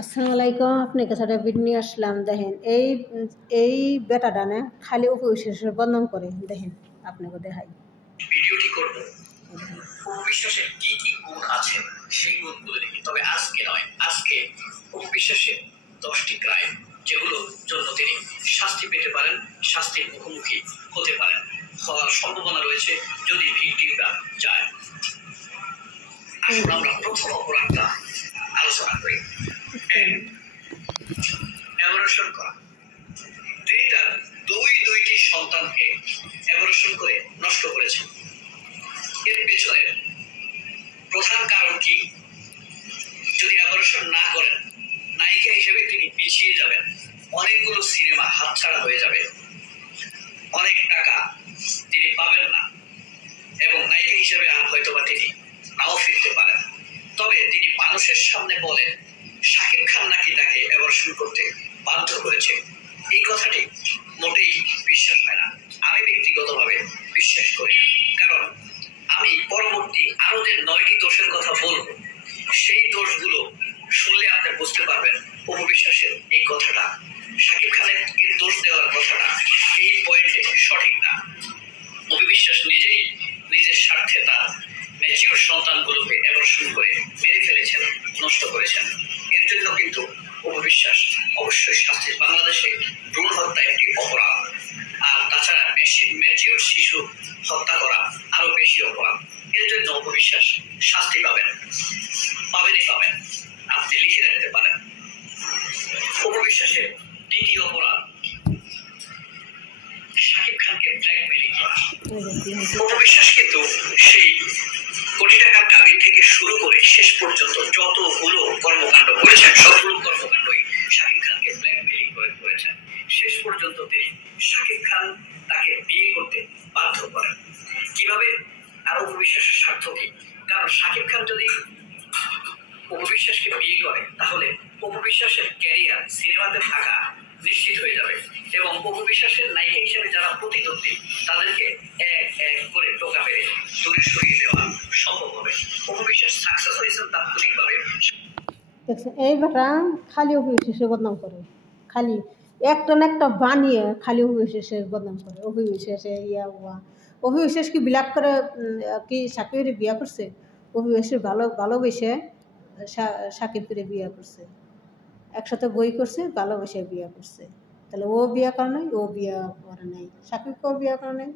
আসসালামু আলাইকুম। আপনার কাছে একটা ভিডিও নিয়ে আসলাম। দেখেন এই বেটাটা না খালি উপবিশ্বাসের বদনাম করে। দেখেন আপনাকে দেখাই ভিডিওটি করব উপবিশ্বাসের কি কি গুণ আছে সেই গুণগুলো দেখি। তবে আজকে নয়, আজকে উপবিশ্বাসের 10টি ক্রাইম যেগুলোর জন্য তিনি শাস্তি পেতে পারেন, শাস্তির মুখোমুখি হতে পারেন, হওয়ার সম্ভাবনা রয়েছে যদি ভিকটিমরা যায়। আসুন আমরা প্রথম অপরাধটা আলোচনা করি। অ্যাবরশন করা। তিনি তার দুইটি সন্তানকে অ্যাবরশন করে নষ্ট করেছেন। এর পেছনের প্রধান কারণ কি? যদি অ্যাবরশন না করেন, নায়িকা হিসেবে তিনি পিছিয়ে যাবেন, অনেকগুলো সিনেমা হাতছাড়া হয়ে যাবে, অনেক টাকা তিনি পাবেন না এবং নায়িকা হিসেবে আর হয়তোবা তিনি নাও ফিরতে পারেন। তবে তিনি মানুষের সামনে বলেন শাকিব খান নাকি তাকে অ্যাবরশন করতে বাধ্য করেছে। এই কথাটি মোটেই বিশ্বাস হয় না। আমি ব্যক্তিগতভাবে বিশ্বাস করি না, কারণ আমি পরবর্তী আরো যে 9টি দোষের কথা বলবো, সেই দোষগুলো শুনলে আপনি বুঝতে পারবেন উপবিশ্বাসের এই কথাটা, শাকিব খানকে দোষ দেওয়ার কথাটা এই পয়েন্টে সঠিক না। উপবিশ্বাস নিজেই নিজের স্বার্থে তার ম্যাচিওর সন্তানগুলোকে অ্যাবরশন করে মেরে ফেলেছেন, নষ্ট করেছেন। এর জন্য কিন্তু উপবিশ্বাস অবশ্যই শাস্তি। বাংলাদেশে ভ্রূণ হত্যা একটি অপরাধ, আর তাছাড়া ম্যাচিওর শিশু হত্যা করা আরো বেশি অপরাধ। এর জন্য উপবিশ্বাস শাস্তি পাবেন, পাবেনই পাবেন, আপনি লিখে রাখতে পারেন। উপবিশ্বাসের দ্বিতীয় অপরাধ শাকিব খানকে ব্ল্যাকমেইলিং করা। উপবিশ্বাস কিন্তু সেই কোটি টাকার দাবি থেকে শুরু করে শেষ পর্যন্ত যতগুলো কর্মকাণ্ড করেছেন, সবগুলো কর্মকাণ্ডই শাকিব খানকে ব্ল্যাকমেইলিং করেছেন। শেষ পর্যন্ত তিনি শাকিব খান তাকে বিয়ে করতে বাধ্য করেন। কিভাবে? আর উপবিশ্বাসের স্বার্থ কি? কারণ শাকিব খান যদি উপবিশ্বাসকে বিয়ে করে, তাহলে উপবিশ্বাসের ক্যারিয়ার সিনেমাতে থাকা নিশ্চিত হয়ে যাবে এবং উপবিশ্বাসের নায়িকা হিসেবে যারা প্রতিদ্বন্দ্বী তাদেরকে এক এক করে টোকা মেরে দূরে সরিয়ে দেওয়া সম্ভব হবে। উপবিশ্বাস সাকসেস হয়েছেন তাৎক্ষণিকভাবে। এই বেটা খালি উপবিশ্বাসের বদনাম করে, খালি একটা না একটা বানিয়ে খালি উপবিশ্বাসের বদনাম করে। উপবিশ্বাসে অভিবিশ্বাস কি বিলাপ করে কি সাকিবের বিয়ে করছে? অভিবিশ্বাস ভালোবেসে সাকিবকে বিয়ে করছে, একসাথে বই করছে, ভালোবেসে বিয়ে করছে। তাহলে ও বিয়ে করে নাই, ও বিয়ে করে নাই, সাকিবকেও বিয়ে করে নাই,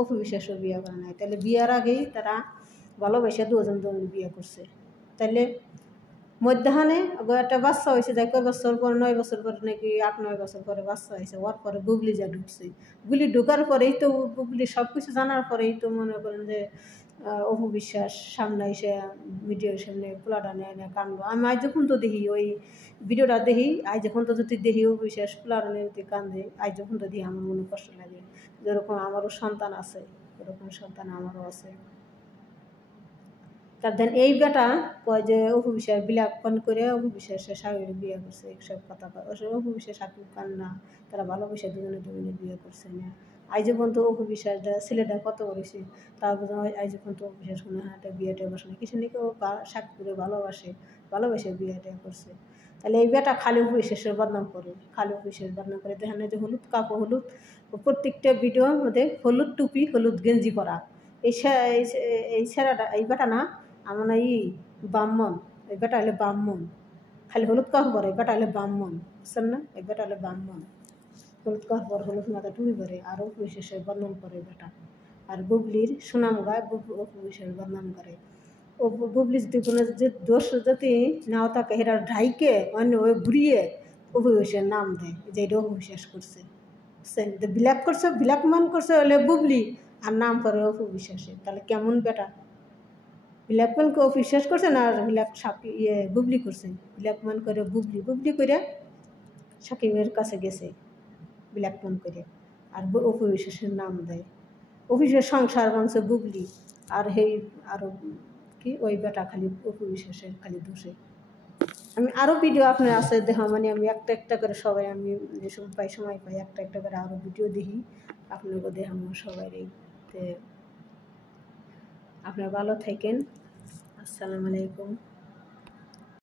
অভিবিশ্বাসও বিয়ে করে নাই। তাহলে বিয়ের আগেই তারা ভালোবেসে দুজন বিয়ে করছে। তাহলে মধ্যাহ্নে একটা বাচ্চা হয়েছে, যাই কয় বছর পর, 9 বছর পরে নাকি 8-9 বছর পরে বাচ্চা হয়েছে। ওর পরে বুবলি যা ঢুকছে, বুবলি ঢুকার পরেই তো, বুবলি সব কিছু জানার পরেই তো মনে করেন যে অপবিশ্বাস সামনে এসে ভিডিওর সামনে পোলাটা নেয় না কান্দো। আমি আজ যখন তো দেখি ওই ভিডিওটা দেখি, আজ যখন তো যদি দেখি অপবিশ্বাস পোলাটা নিয়ে যদি কান্দে, আজ যখন তো দেখি আমার মনে কষ্ট লাগে। যেরকম আমারও সন্তান আছে, এরকম সন্তান আমারও আছে। তার দেন এই বেটা কয় যে অপবিশ্বাস বিলাপন করে অপবিশ্বাসের স্বামীর বিয়ে করছে, এইসব কথা কয়। ওসব অপবিশ্বাস সাকিব খান না, তারা ভালোবেসে দুজনে বিয়ে করছে না। আইজ পর্যন্ত অপবিশ্বাসটা ছেলেটা কত করেছে, তারপর আইজ পর্যন্ত অপবিশ্বাস কোনো একটা বিয়েটা বসে না, কিছু নাকি ও সাকিবকে ভালোবেসে বিয়েটা করছে। তাহলে এই বেটা খালি অপবিশ্বাসের বদনাম করে, খালি অপবিশ্বাস বদনাম করে। দেখেন যে হলুদ কাপড়, হলুদ প্রত্যেকটা ভিডিওর মধ্যে হলুদ টুপি, হলুদ গেঞ্জি পরা। এই ছেলেটা, এই বেটা না আমার এই ব্রাহ্মণ, এই বেটা হলে ব্রাহ্মণ, খালি হলুদ কাপড় পরে, এই বেটা হলে ব্রাহ্মণ, বুঝছেন না? এই বেটা হলে ব্রাহ্মণ, হলুদ কাপড়, হলুদ মাথা টুপি পরে, আর অপবিশ্বাসের বদনাম করে বেটা। আর বুবলির সুনাম গায়, অপবিশ্বাসের বদনাম করে। ও বুবলি যদি কোনো যে দোষ যদি নাও থাকে, সেটা ঢাইকে অন্য ওই ঘুরিয়ে অপবিশ্বাসের নাম দেয় যে এটা অপবিশ্বাস করছে, বুঝছেন? বিলাক করছে, বিলাকমান করছে হলে বুবলি, আর নাম করে অপবিশ্বাসের। তাহলে কেমন বেটা? ব্ল্যাকম্যানকে ও বিশ্বাস করছে না, আর বুবলি করছে। ব্ল্যাকম্যান করে বুবলি করে সাকিবের কাছে গেছে ব্ল্যাকম্যান করে, আর অপবিশ্বাসের নাম দেয়। অফিসের সংসার ভাঙছে বুবলি, আর আরও কি ওই বেটা খালি অপবিশ্বাসের খালি দোষে। আমি আরও ভিডিও আপনার আছে দেখা, মানে আমি একটা একটা করে সবাই, আমি যে সময় পাই একটা একটা করে আরও ভিডিও দেখি, আপনাকে দেখাবো সবাই। আপনারা ভালো থাকেন। আসসালামু আলাইকুম।